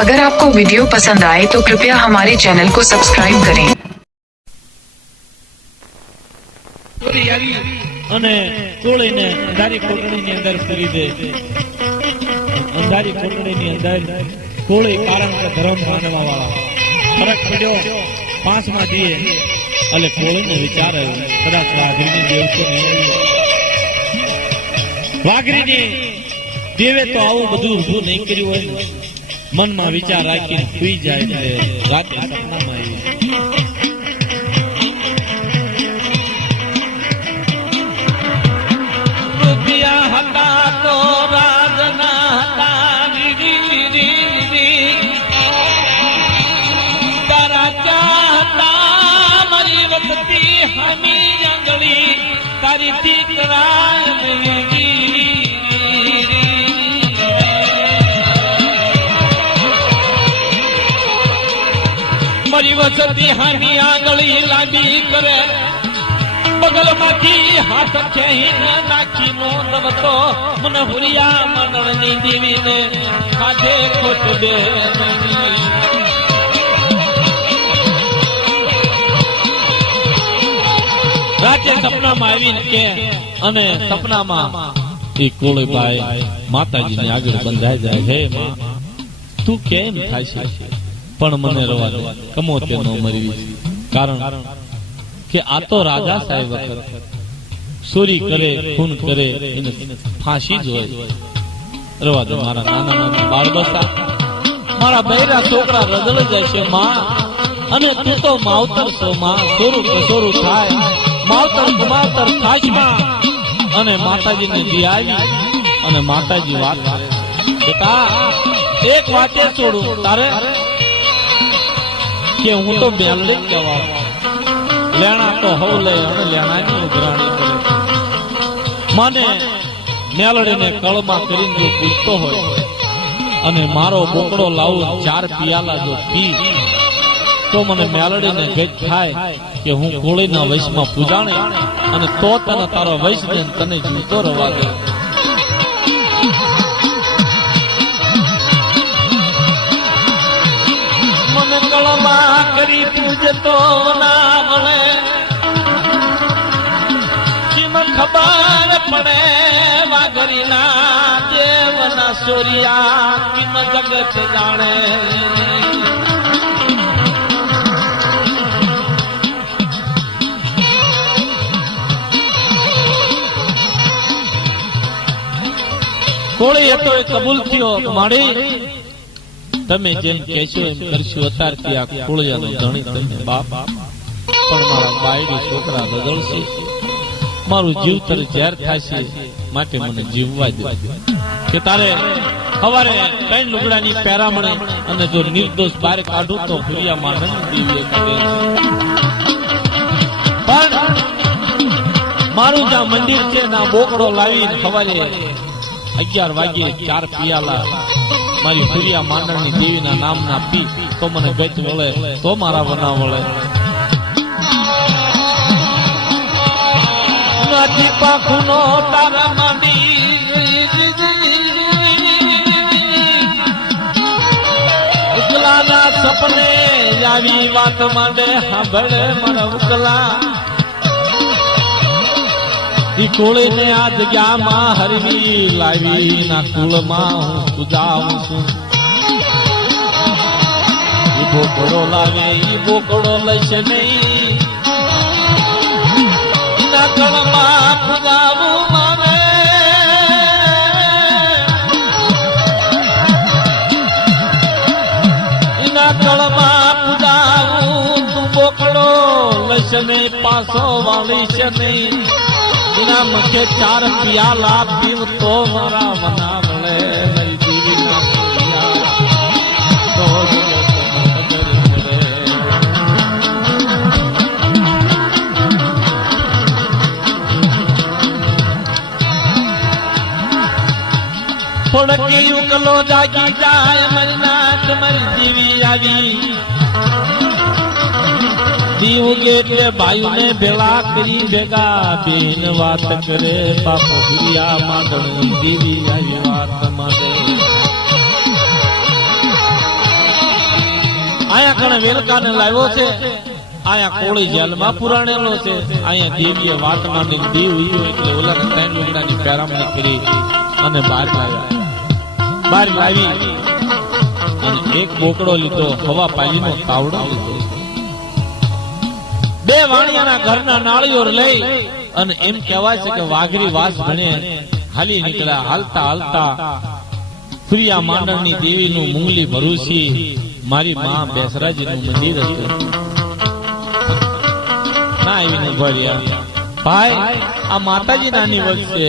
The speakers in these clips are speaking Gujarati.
अगर आपको वीडियो पसंद आए तो कृपया हमारे चैनल को सब्सक्राइब करें। અને તોડીને અંધારી કોટડીની અંદર પૂરી દે. અંધારી કોટડીની અંદર કોઈ કારણ કે ધર્મ માનવા વાળા ફરક પડ્યો પાંચમાં દીએ એટલે કોળીને વિચાર આવ્યો કદાચ વાઘરીની દેવ તો નહીં વાઘરીની દેવે તો આવું બધું ઊભું નહીં કર્યું હોય ને મનમાં વિચાર રાખીને સુઈ જાય એટલે રાતે સપનામાં આવી મારી વસતી હાની આંગળી લાંબી કરે બગલમાંથી હાથ ખેહીને નાખી નો દવતો મને હુરિયા મંડળની દેવીને કાઢે ખોટ બે રાતે સપનામાં આવીને કે અને સપનામાં એ કોળીભાઈ માતાજીની આગળ બંધાઈ જાય હે માં તું કેમ થાય છે પણ મને રવા દે કમોતે નો મરવી કારણ કે આ તો રાજા સાહેબ વખત ચોરી કરે ખૂન કરે એને ફાંસી જ હોય રવા દે મારા નાના નાના બાળ બસા મારા બૈરા છોકરા રદળ જાય છે માં અને તું તો માવતર છો માં સોરું કસોરું થાય માવતર કમાવતર થાશમાં અને માતાજીને દી આવી અને માતાજી વાત કરે બેટા એક વાતે છોડું તારે કે હું તો બેલડી કહેવા લેણા તો હવ લે અને લેણાની ઉઘરાણી કરે મને મેલડીને કળમાં કરીને જો પૂછતો હોય અને મારો બોકડો લાવું 4 પિયાલા જો પી તો મને મેલડીને ગજ થાય કે હું કોળીના વૈશમાં પૂજાણે અને તો તને તારો વૈશ દે તને જીવતો રવા દે મને કળમાં કરી પૂજતો ના મળે જીમ ખબર પડે વાઘરીના દેવના સોરિયા કિમ જગત જાણે કોળી હતો એ કબૂલ થયો માડી તમે જેમ કહેશો એમ કરશું અત્યારથી આ કોળિયાનો ધણી તમને બાપ પણ મારા બાયડી છોકરા બદલશે મારું જીવતર ઝેર થશે માટે મને જીવવા દે કે તારે સવારે કઈ લુગડાની પેરામણે અને જો નિર્દોષ બહાર કાઢું તો ભૂરિયા માનંદ દીવીએ કાઢે પણ મારું જ્યાં મંદિર છે ના બોકડો લાવી સવારે 11 વાગે 4 પિયાલા મારી ભૂરિયા માંડણની દેવીના નામના પી તો મને ગચ વળે તો મારા વના વળે નથી પાખુનો તારા માંડી ઉકલાના સપને આવી વાત માંડે સાંભળે મને ઉકલા ઈ કોળીને આ જગ્યામાં હરવી લાવી ના કુળમાં હું પૂજાવું છું ઈ બોકડો લાવે ઈ બોકડો લઈશે નહીં ના કળમાં પૂજાવું મારે ના કળમાં પૂજાવું તું બોકડો લઈશે નહીં પાછો વાળી છે નહીં ના મુખે 4 પિયાલા પીવ તો મારા મના મળે નહીં દીવીના તો થોડકી ઉકલો જાગી જાય મારી નાથ મારી દીવી આવી દીવ એટલે ભાઈ ને ભેળા કરી ભેગા બેન વાત કરે બાપ ભૂરિયા માંડણ દેવી આવી વાત માંડે આયા કણે વેલકાને લાવ્યો છે, આયા કોળી જેલમાં પુરાણેલો છે, આયા દેવીએ વાતમાં ને દેવ ઈયો એટલે ઓલા ત્રણ લુગડાની પેરામણી કરી અને બહાર લાવી અને એક બોકડો લીધો, હવા પાલીનો તાવડો લીધો, બે વાણિયાના ઘરના નાળિયોર લઈ અને એમ કહેવાય છે કે વાઘરી વાસ ભણે હાલી નીકળ્યા. હાલતા હાલતા પ્રિયા માંડણની દેવીનું મુંગલી ભરૂસી મારી માં બેસરાજીનું મંદિર હતું. ના આવીને ભર્યા ભાઈ આ માતાજી નાની વખતે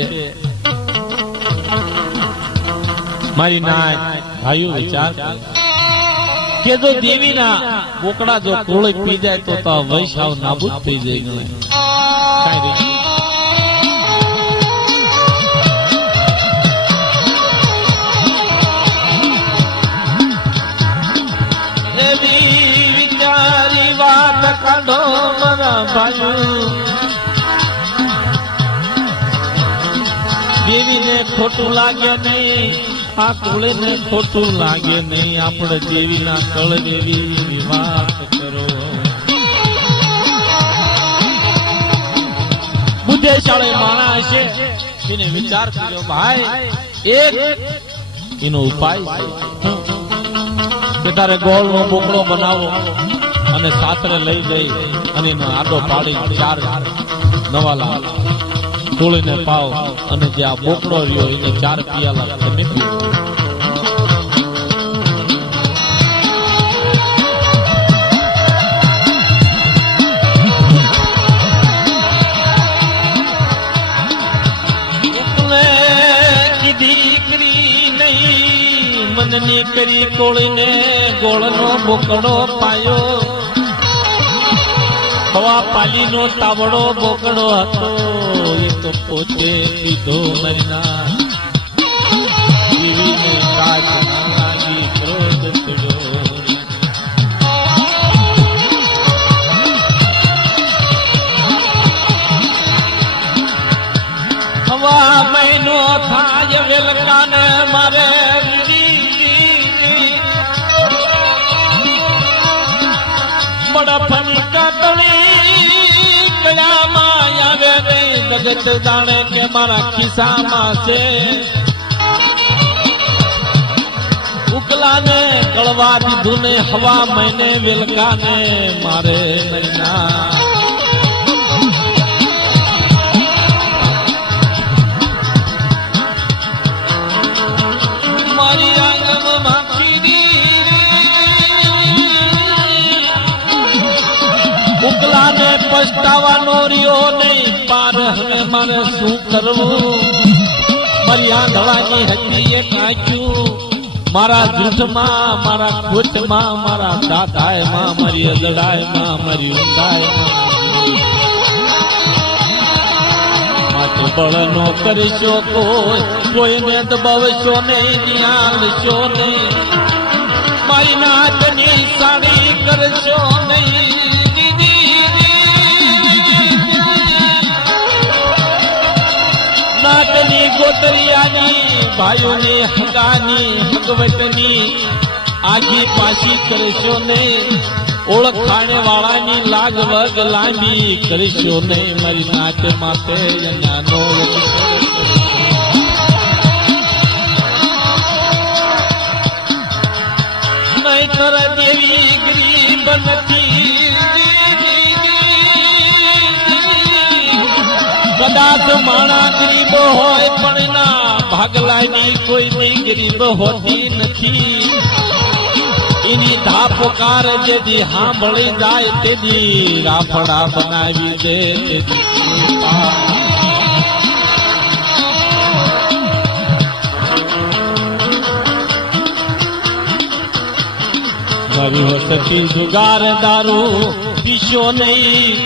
મારી નાય ભાઈઓ વિચાર કે જો દેવીના બોકડા જો કોળી પી જાય તો વૈશાવ નાબૂદ થઈ જાય. એવી વિચારી વાત કાઢો મારા ભાઈઓ, દેવીને ખોટું લાગે નહીં, આ કુળને ખોટું લાગે નહીં, આપણે દેવીના કળ દેવી વાત કરો. બુદ્ધિશાળી માણસ છે એને વિચાર કર્યો ભાઈ એક એનો ઉપાય છે કે તારે ગોળનો બોકડો બનાવો અને સાતરે લઈ જઈ અને એનો આડો પાડી 4 નવા લાવ કોળીને પાવ અને જે આ બોકડો રહ્યો એને 4 પિયાલા તમે પીવો. મનની કરી કોળીને ગોળનો બોકડો પાયો, હવા પાલીનો તાવડો બોકડો હતો એ તો પોતે પીધો મરના. જીવીને કાચ ના લાગી ક્રોધ ચડ્યો. હવા મહિનો થાય વેલકાને મારે બડફની કાતણી કળામાં આવે નહીં, જગત જાણે કે મારા ખિસ્સામાં છે. ઉકલાને કળવા દીધું ને હવા મહિને વેલકાને મારે નૈના. મારી આંગણમાં ઉકલાને પસ્તાવાનો રહ્યો નહીં, પાર હવે મારે શું કરવું. મારી આંધળાની હતી એ કાંચ્યું, મારા જૂઠમાં, મારા ખોટમાં, મારા દાદાયમાં, મારી અદડાયમાં, મારી ઊંડાયમાં માથે બળ નો કરશો કોઈને દબાવશો નહીં, નિહાળશો નહીં, મારી નાતની સાડી કરશો નહીં. નાતની ગોતરિયાની ભાઈઓની હગાની હગવટની આગી પાછી કરશો નહીં, ઓળખાણે વાળાની લાગવગ લાંબી કરશો નહીં, મારી નાત માથે નાનો નહીં કર દેવી ગરીબ નથી. કદાચ માણા ગરીબ હોય પણ ના ભાગલાની કોઈ ગરીબ હોતી નથી. એની ધાપકાર જેથી સાંભળી જાય તેથી રાફડા બનાવી દે. મારી વસતી જુગાર દારૂ પીશો નહીં,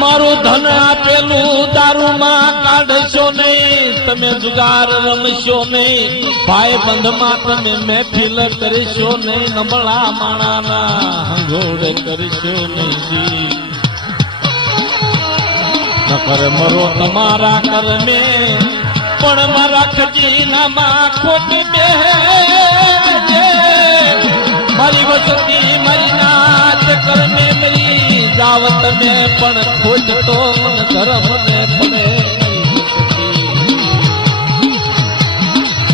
મારું ધન આપેલું દારૂમાં કાઢશો નહીં, તમે જુગાર રમશો નહીં, ભાઈ બંધમાં તમે મહેફિલ કરશો નહીં, નબળા માણાના હંગોળ કરશો નહીં. નકર મરો તમારા કરમે પણ મારા ખજીનામાં ખોટ બે મારી વસતી મારી નાચ કર મેમરી જાવ તમે પણ ખોટ તો મન ધર્મ ને પડે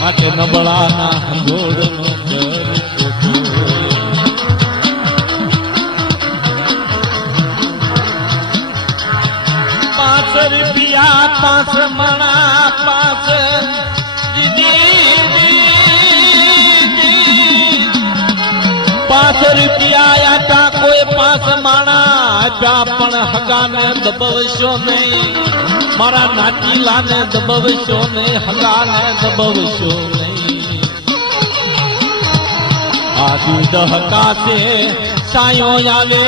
માટે નબળાના હંગોળનો ઘર રૂપિયા 5 મણા 5 રૂપિયા આટા કોઈ 5 માણા આપ્યા પણ હગાને દબવશો નહીં મારા નાચીલાને દબવશો નહીં હગાને દબવશો નહીં આ દૂધ હકાશે સાયો આવે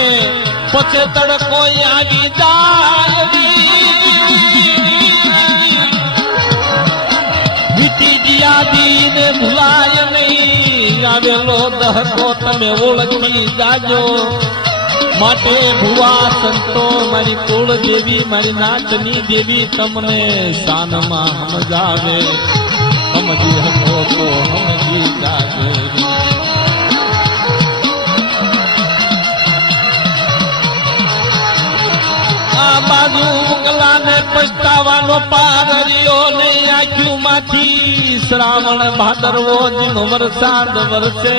પછી તડકો આવી જાય દીને ભૂલાય નહીં આવેલો દહકો તમે ઓળખી જાજો માટે ભુવા સંતો મારી કુળ દેવી મારી નાચની દેવી તમને શાનમાં સમજાવે સમજી હકો તો સમજી જાજો આ બાજુ ઉગલાને પછતાવાનો પાર રહ્યો નહીં આંખ્યું માંથી શ્રાવણ ભાદરવો જીનો વરસાદ વરસે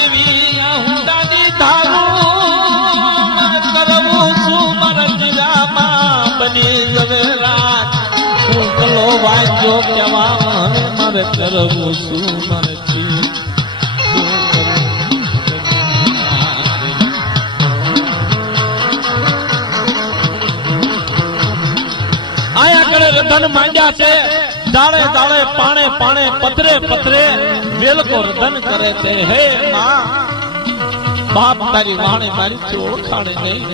એવી હુંડાની ધારું કરવું છું મારા જીરામાં બની જવે રાત હું કલો વાંચો કેવા મારે કરવું છું મારે રતન માંડ્યા છે દાડે દાડે પાણે પાણે પથરે પથરે વેલકો રતન કરે છે હે માં બાપ તારી વાણે મારી થી ઓળખાણે નહીં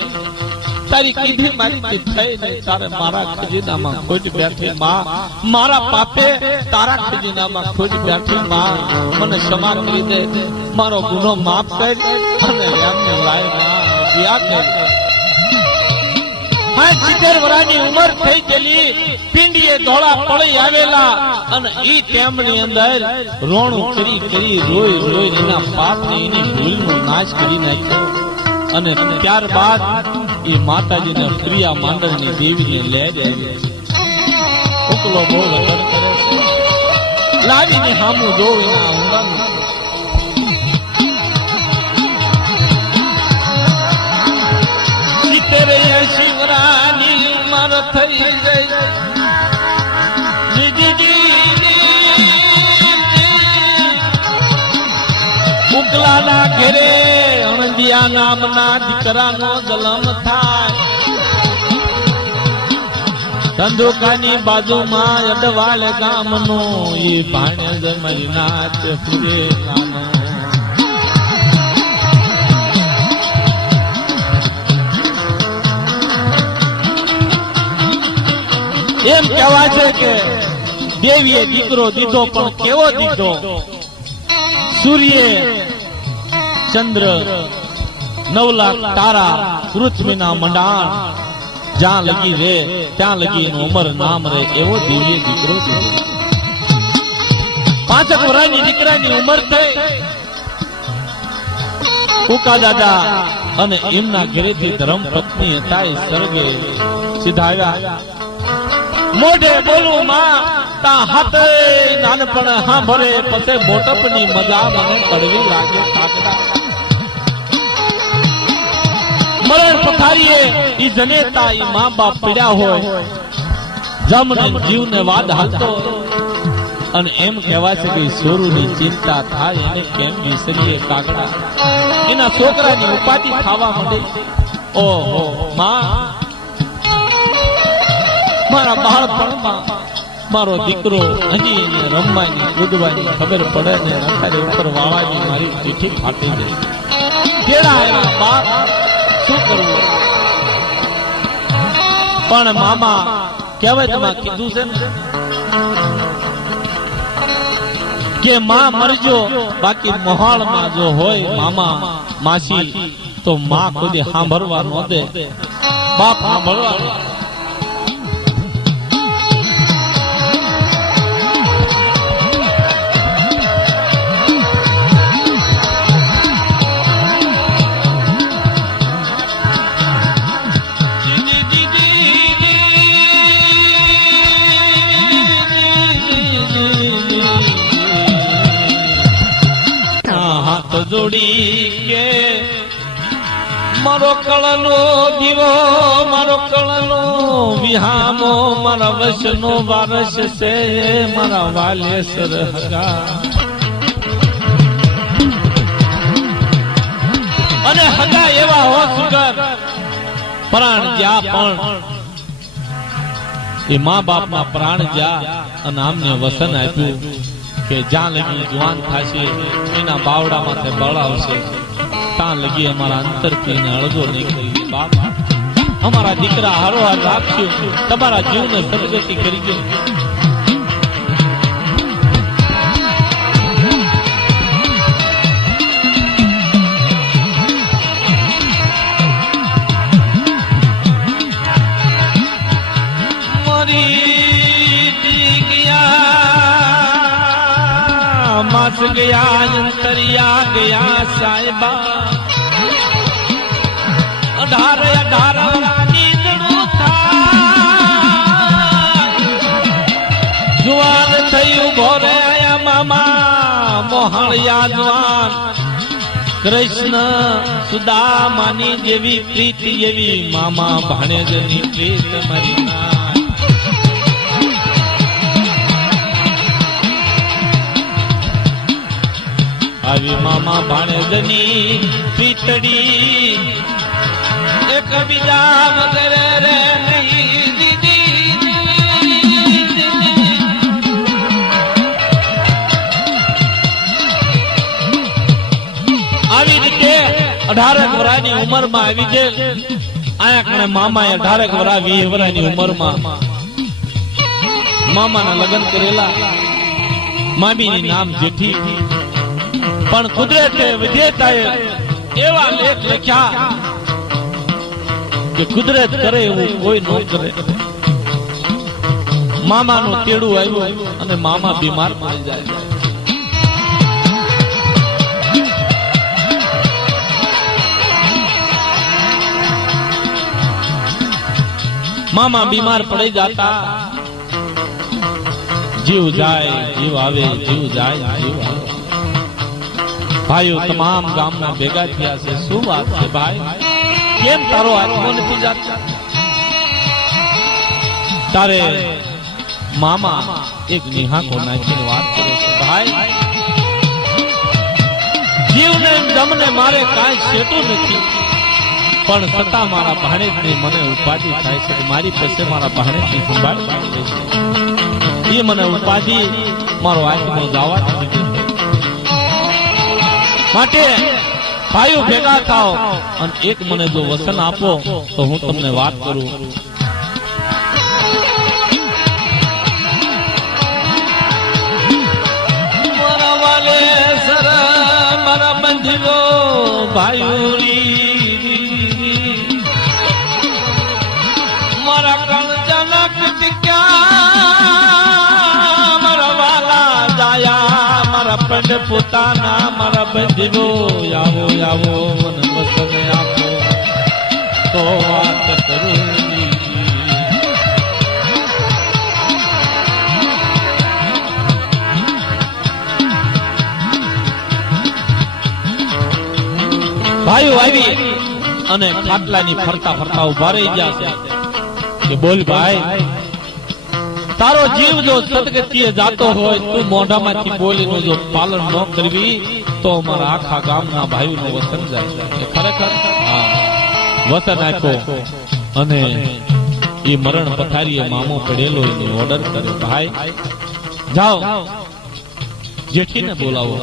તારી કીધી મારી થી થઈ નહીં તારે મારા ખજીનામાં ખોટ બેઠી માં મારા પાપે તારા ખજીનામાં ખોટ બેઠી માં મને ક્ષમા કરી દે મારો ગુનો માફ કર અને એમને લાય માં દયા કર 70 વર્ષની ઉંમર થઈ ગયેલી પિંડીએ ધોળા પડી આવેલા અને ઈ ટેમની અંદર રોણું કરી કરી રોઈ રોઈ એના પાપની એની ભૂલનો નાશ કરી નાખ્યો અને ત્યારબાદ એ માતાજીને પ્રિયા માંડળની દેવીને લઈ આવી ઉકલો બહુ વતન કરે છે લાવીને હામું જોવ એના ઊંડાનું શિવરાની ઉંમર થઈ ઉકલાના ઘેરે અણંદિયા નામના દીકરાનો જન્મ થાય ધંધોકાની બાજુમાં અડવાળ ગામનો એ ભાણે જમાઈ નાચ ફૂરે ગાનો એમ કહેવાય છે કે દેવીએ દીકરો દીધો પણ કેવો દીધો સૂર્ય ચંદ્ર 9 લાખ તારા પૃથ્વીના મંડાણ જ્યાં લગી રે ત્યાં લગી એનું ઉમર નામ રે એવો દિવ્ય દીકરો દીધો 5 વર્ષની દીકરાની ઉંમર થઈ ઉકા દાદા અને એમના ઘરેથી ધર્મ પત્ની હતા એ સર્ગે સીધાવ્યા મોઢે બોલું માં તા હાથે નાનપણ હા ભરે પછી મોટપની મજા મને કડવી લાગે કાકડા મરણ પથારીએ ઈ જનેતા ઈ મા બાપ પીડ્યા હોય જમને જીવને વાદ હાલતો અને એમ કહેવાય છે કે સોરુની ચિંતા થાય એને કેમ વિસરીએ કાકડા એના છોકરાની ઉપાધિ ખાવા માંડે ઓહો માં મારા બાળપણમાં મારો દીકરો હજી રમવાની કૂદવાની ખબર પડે ને અત્યારે ઉપર વાળાની મારી ચીઠી ફાટી ગઈ કેળા એના બાપ શું કરવું પણ મામા કહેવતમાં કીધું છે ને કે માં મરજો બાકી મોહાળમાં જો હોય મામા માસી તો માં ખુદે સાંભળવા ન દે બાપ સાંભળવા ભાયુડી કે મારો કળનો દીવો મારો કળનો વિહામો મારા વશનો વારસ છે મારા વાલેસર હગા અને હગા એવા હો સુગર પ્રાણ જ્યાં પણ એ મા બાપના પ્રાણ જ્યાં અને આમને વસન આપ્યું કે જ્યાં લગી જુવાન થશે એના બાવડામાં તે બળ આવશે ત્યાં લગી અમારા અંતરથી અળગો નહીં કરી બાપ અમારા દીકરા હારો હાર રાખ્યું તમારા જીવને સદગતિ કરી ગયો मास गया अंतरिया गया साहिबा 18 નીંદણું થાય જુવાન થયું ભોરે આયા મામા મોહણિયા જુવાન કૃષ્ણ સુદામાની જેવી પ્રીત એવી મામા ભાણેજની પ્રીત મારી ના આવી મામા ભાણેજની પીતડી એક બીજા વગર રે નહીં દીદી આવી રીતે 18 વર્ષની ઉંમરમાં આવી છે આયા કણે મામાએ 18 વર્ષ 20 વર્ષની ઉંમરમાં મામાના લગ્ન કરેલા મામીની નામ જેઠી પણ કુદરતે વિધેયતાએ એવા લેખ લખ્યા કે કુદરત કરે એવું કોઈ ન કરે મામાનું તેડું આવ્યું અને મામા બીમાર પડી જાય મામા બીમાર પડી જાતા જીવ જાય જીવ આવે જીવ જાય જીવ આવે ભાઈઓ તમામ ગામના ભેગા થયા છે શું વાત છે ભાઈ કેમ તારો આત્મો નથી જાતો તારે મામા એક નિહાકો નાખીને વાત કરે છે ભાઈ જીવને જમને મારે કાંઈ છેટું નથી પણ છતાં મારા ભાણેજની મને ઉપાધિ થાય છે મારી પાસે મારા ભાણેજની સંભાળ રાખે છે એ મને ઉપાધિ મારો આત્મો જવા નથી માટે ભાઈઓ ભેગા થાઓ અને એક મને જો વસન આપો તો હું તમને વાત કરું મારા વાલે સર મારા બંધીઓ ભાઈઓની મારા કણજાના કટિક્યા મારા વાલા જાયા મારા પંડ પોતાના મારા બંધીઓ આવો આવો મને વસન આપો તો વાત કરું ભાઈઓ આવી અને ખાટલાની ફરતા ફરતા ઉભા રહી ગયા કે બોલ ભાઈ તારો જીવ જો સદગતિએ જાતો હોય તું મોઢામાંથી બોલીનું જો પાલન ન કરવી તો અમારા આખા ગામના ભાઈઓનું વસન જાય ખરેખર વસન આપ્યો અને એ મરણ પથારીએ મામો પડેલો એને ઓર્ડર કર્યો ભાઈ જાઓ જેઠીને બોલાવો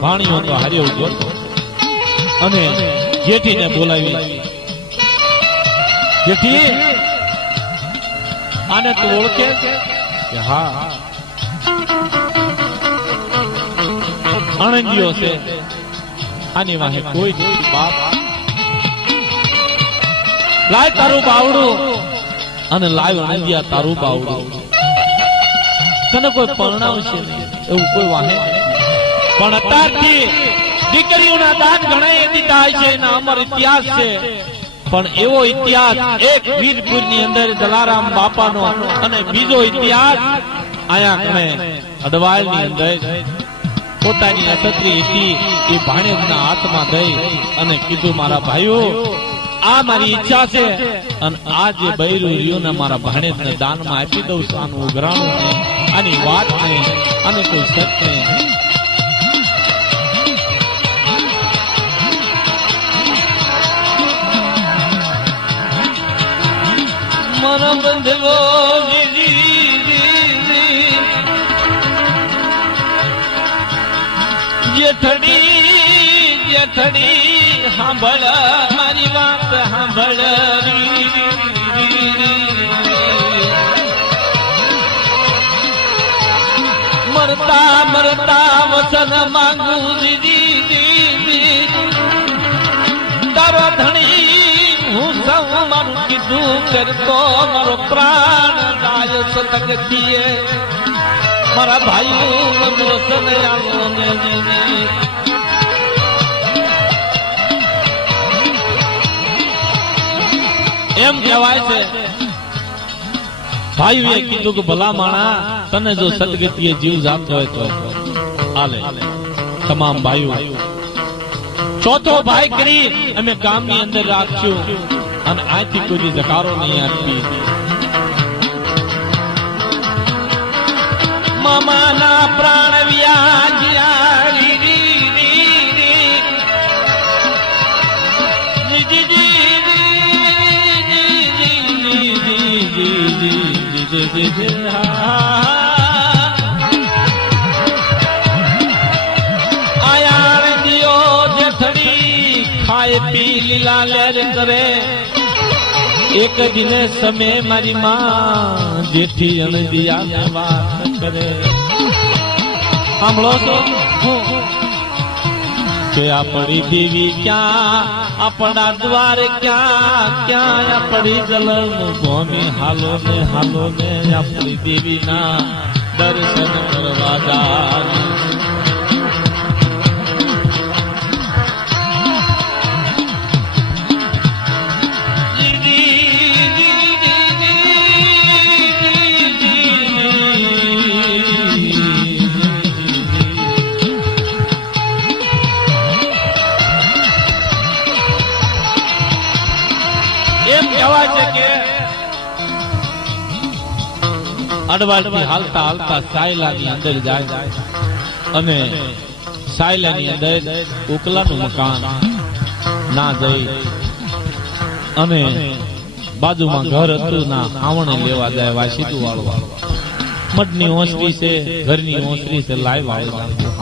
ભાણીઓ તો હાર્યો ગયો અને જેઠીને બોલાવી જેઠી આને તું ઓળખે કે હા આનંદીઓ છે આની વાહે કોઈ નથી બાપ લાય તારું બાવડું અને લાય આનંદિયા તારું બાવડું તને કોઈ પરણાવશે એવું કોઈ વાહે પણ અત્યારથી દીકરીઓના દાન ઘણા દીધા છે એના અમર ઇતિહાસ છે પણ એવો ઇતિહાસ એક વીરપુર ની અંદર જલારામ બાપાનો અને બીજો ઇતિહાસ આયા કણે અડવાલ ની અંદર પોતાની અસત્રી હતી એ ભાણેજના હાથમાં દઈ અને કીધું મારા ભાઈઓ આ મારી ઈચ્છા છે અને આ જે બૈરું રહ્યું ને મારા ભાણેજને દાનમાં આપી દઉં છું આનું ઉઘરાણું ને આની વાત ને અને કોઈ સત ને મારા બંધવો જેઠડી સાંભળ મારી વાત સાંભળ મરતા મરતા વસન માંગુ દીદી તારો ધણી હું સૌ મારું કીધું કરતો મારો પ્રાણ જાય સતગતીએ મારા ભાઈ વસન આવો ને એમ કહેવાય છે ભાઈએ કીધું કે ભલા માણા તને જો સદગતિએ જીવ જાતો હોય તો હાલે તમામ ભાઈઓ ચોથો ભાઈ કરી અમે ગામની અંદર રાખશું અને આથી કોઈ જકારો નહીં આપી મામાના પ્રાણ વ્યાજ્યા આયાર દિયો જેઠડી ખાય પી લીલા લેર કરે એક દિને સમે મારી માં જેઠી અણદિયા ને વાત કરે સાંભળો તો કે આપણી દેવી ક્યાં આપણા દ્વાર ક્યાં ક્યાં આપણી ગલન ભૂમિ હાલો ને આપણી દેવી ના દર્શન કરવા જાય અડવાલથી હાલતા હાલતા સાયલાની અંદર જાય અને સાયલાની અંદર ઉકલાનું મકાન ના જઈ અને બાજુમાં ઘર હતું ના આવણે લેવા જાય વાસીતું વાળવા મઠની ઓસરી છે ઘરની ઓસરી છે લાઈ વાળવા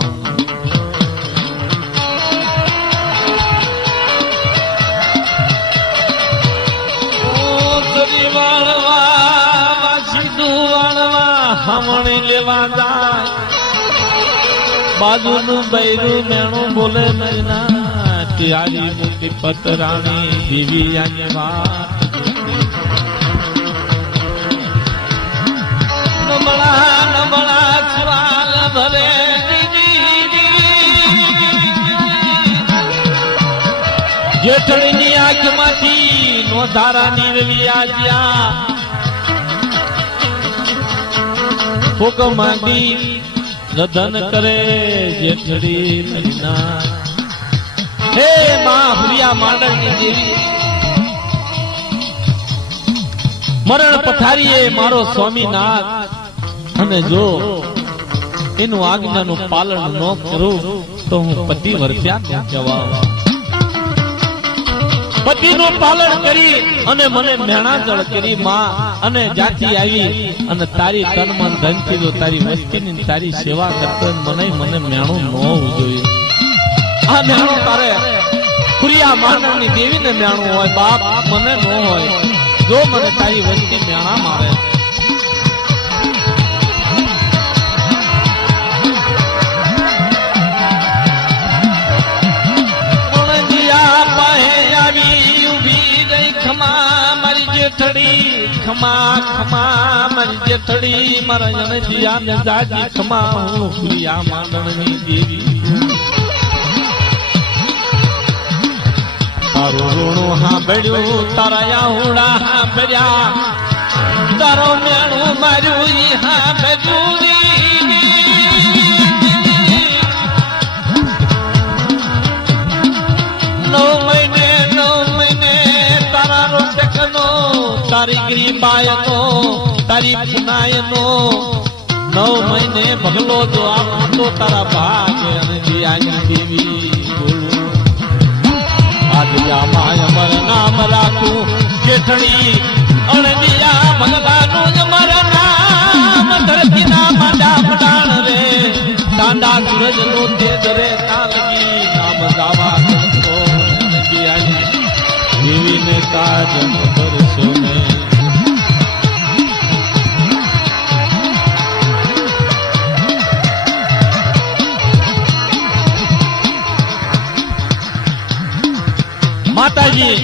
હમણી લેવા જાય બાજુનું બૈરું મેણું બોલે નૈના તિયારી મોટી પતરાણી દેવી આની વાત નબળા છવાલ ભરે જેઠળીની આંખમાંથી નોધારા નીરવી આજ્યા ફૂક માંડી રધન કરે જેઠડી નૈના હે માં હુરિયા માંડળની દેવી મરણ પથારીએ મારો સ્વામીનાથ અને જો એનું આજ્ઞાનું પાલન ન કરું તો હું પતિ વર્ત્યા જવા પતિનું પાલન કરી અને મને મેણાજળ કરી માં અને જાતિ આવી અને તારી તન મન ધન થી જો તારી વસ્તીની તારી સેવા કરતો મને મેણું ન હોવું જોઈએ આ મેણું તારે ખુરિયા માંડળની દેવીને મેણું હોય બાપ મને ન હોય જો મને તારી વસ્તી મેણા મારે ખમા ખમા મારી જેઠડી મારા જનજીયા ને જાજી ખમા હું ખુરિયા માંડળની દેવી તારું ઋણું હાંભળ્યું તારા આહુડા હાંભળ્યા તારો મેણું માર્યું ઈ હાંભળ્યું બાયનો તારી પુનાયનો 9 મહિને ભગલો જો આપતો તારા ભાગે અને દિયાની દેવી બોલું આજ માય અમર નામ રાખું જેઠણી અણદિયા ભગલાનું જ મર નામ ધરતીના માંડા મડાણ રે દાંડા સૂરજ નો તેજ રે તાલગી નામ ગાવા કરતો અણદિયાની દેવીને કાજ કરશો ને માતાજી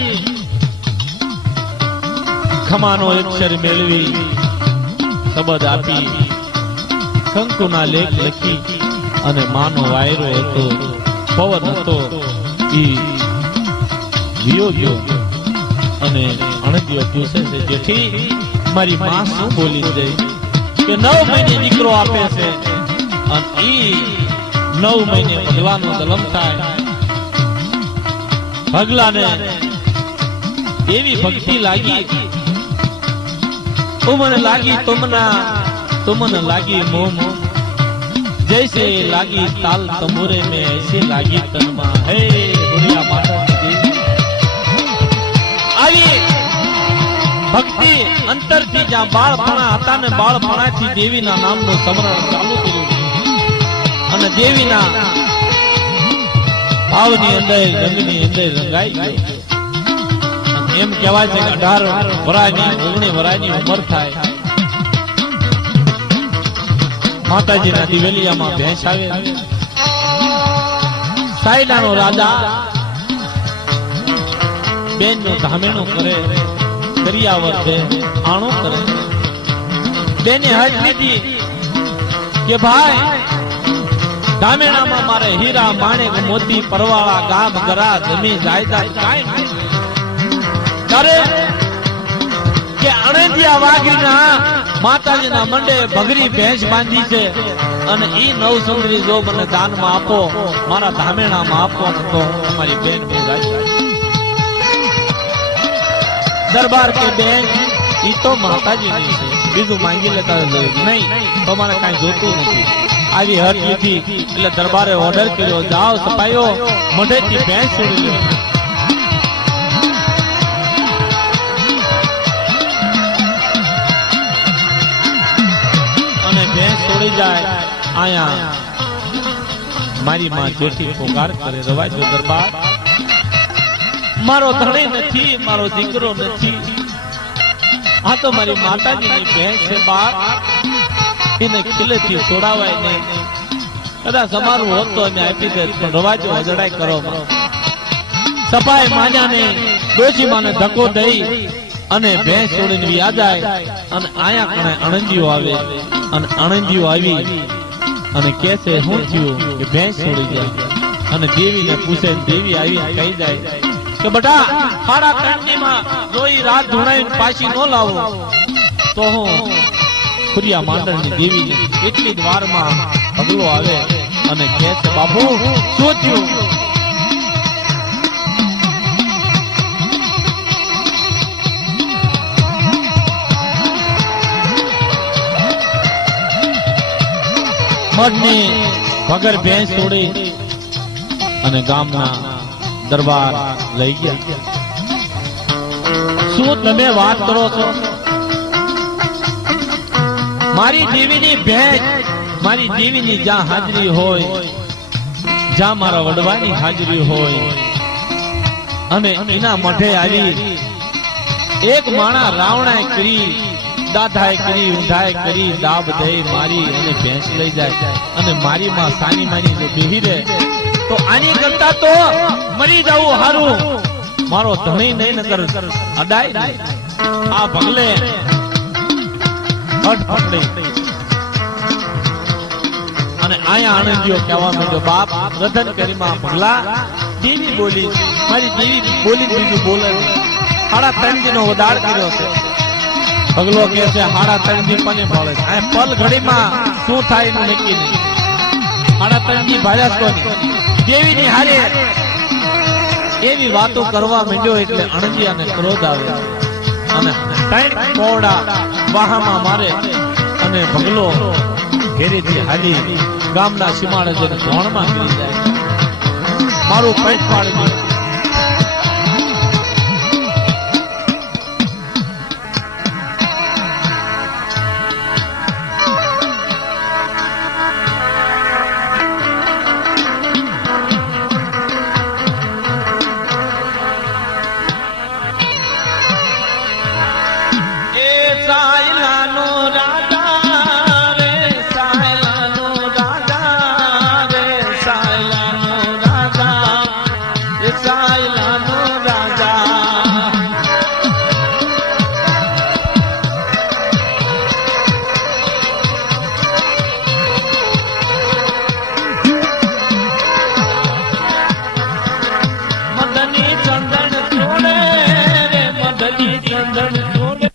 ખમાનો અક્ષર મેળવી શબ્દ આપી કંકુના લેખ લખી અને માનો વાયરો હતો પવન હતો ઈ વિયો ગયો અને અણગ્યો પૂછે છે જેઠી મારી માં શું બોલી દે કે 9 મહિને દીકરો આપે છે અને ઈ 9 મહિને ભગવાનનો જન્મ થાય ભગલાને એવી ભક્તિ લાગી મને લાગી तुमने लागी मोम जैसे लागी ताल तंबूरे में ऐसे लागी तनमा हे बुढ़िया माता देवी આવી ભક્તિ અંતરથી જ્યાં બાળપણા હતા ને બાળપણાથી દેવીના નામનું સ્મરણ ચાલુ કર્યું અને દેવીના ભાવની અંદર રંગની અંદર રંગાઈ ગઈ એમ કહેવાય છે કે 18 વરાની 19 વરાની ઉંમર થાય માતાજીના દિવેલિયામાં ભેંસ આવે સાયડાનો રાજા બેનનું ધામેણું કરે કરિયાવર દે આણું કરે બેને હજ લીધી કે ભાઈ ધામેણામાં મારે હીરા માણેક મોતી પરવાળા ગામ ગરા જમી જાયદાદ કાંઈ નહીં કરે કે અણંદિયા વાઘીના માતાજીના મંડે ભગરી ભેંસ બાંધી છે અને ઈ નવસુંદરી જો મને દાનમાં આપો મારા ધામેણામાં આપો તો અમારી બેન બહુ રાજી દરબાર કે બેન ઈ તો માતાજીની છે બીજું માંગી લેતા નહીં તો મારે કાંઈ જોતું નથી આવી હટ લીધી એટલે દરબારે ઓર્ડર કર્યો જાઓ સપાયો મંડેથી ભેંસ છોડી લો છોડી જાય આયા મારી માં જેઠી પોકાર કરે રવાજો દરબાર મારો ધણી નથી મારો દીકરો નથી આ તો મારી માતાજીની ભેંસ છે બાપ એને ખીલેથી છોડાવાય નહીં કદાચ અમારું હોત તો અમે આપી દે પણ રવાજો હજડાઈ કરો સપાય માજાને ડોશીમાને ધક્કો દઈ અને ભેંસ છોડીને વ્યા જાય અને આયા કણે અણંદીઓ આવે અને આનંદીઓ આવી અને કહે છે શું થયું કે ભેંસ છોડી જાય અને દેવીને પૂછે દેવી આવી કહી જાય કે બેટા 3:30 માં જોઈ રાત ધોણાઈને પાછી ન લાવો તો હું ખુરિયા માંડળની દેવી એટલી જ વારમાં પગલો આવે અને કહે છે બાપુ શું થયું મઢની વગર ભેંસ છોડી અને ગામના દરબાર લઈ ગયા શું તમે વાત કરો છો મારી દેવીની ભેંસ મારી દેવીની જ્યાં હાજરી હોય જ્યાં મારા વડવાની હાજરી હોય અને એના મઢે આવી એક માણા રાવણાએ કરી દાધાએ કરી ઊંધાએ કરી દાબ દઈ મારી અને ભેંસ લઈ જાય અને મારી માં સાની માની જો બેહી રહે તો આની કરતા તો મરી જવું હારું મારો ધણી નહીં નકર અડાય આ ભગલે હટ પકડી અને આયા આનંદીઓ કહેવા માંડ્યો બાપ રધન કરીમાં ભગલા દેવી બોલી મારી દેવી બોલી બીજું બોલે 3.5 નો વદાળ કર્યો છે ભગલો કે છે 3.5 પને મળે આ પલ ઘડીમાં શું થાય એનું નક્કી નહીં 3.5 ભાર્યા કોની દેવીની હારે એવી વાતો કરવા માંડ્યો એટલે અણંદિયાને ક્રોધ આવે અને ત્રણ કોડા વાહામાં મારે અને ભગલો ઘેરેથી હાલી ગામના સીમાડે જઈને ધોણમાં ગીરી જાય મારું પેટ પાડી ચંદન છોડે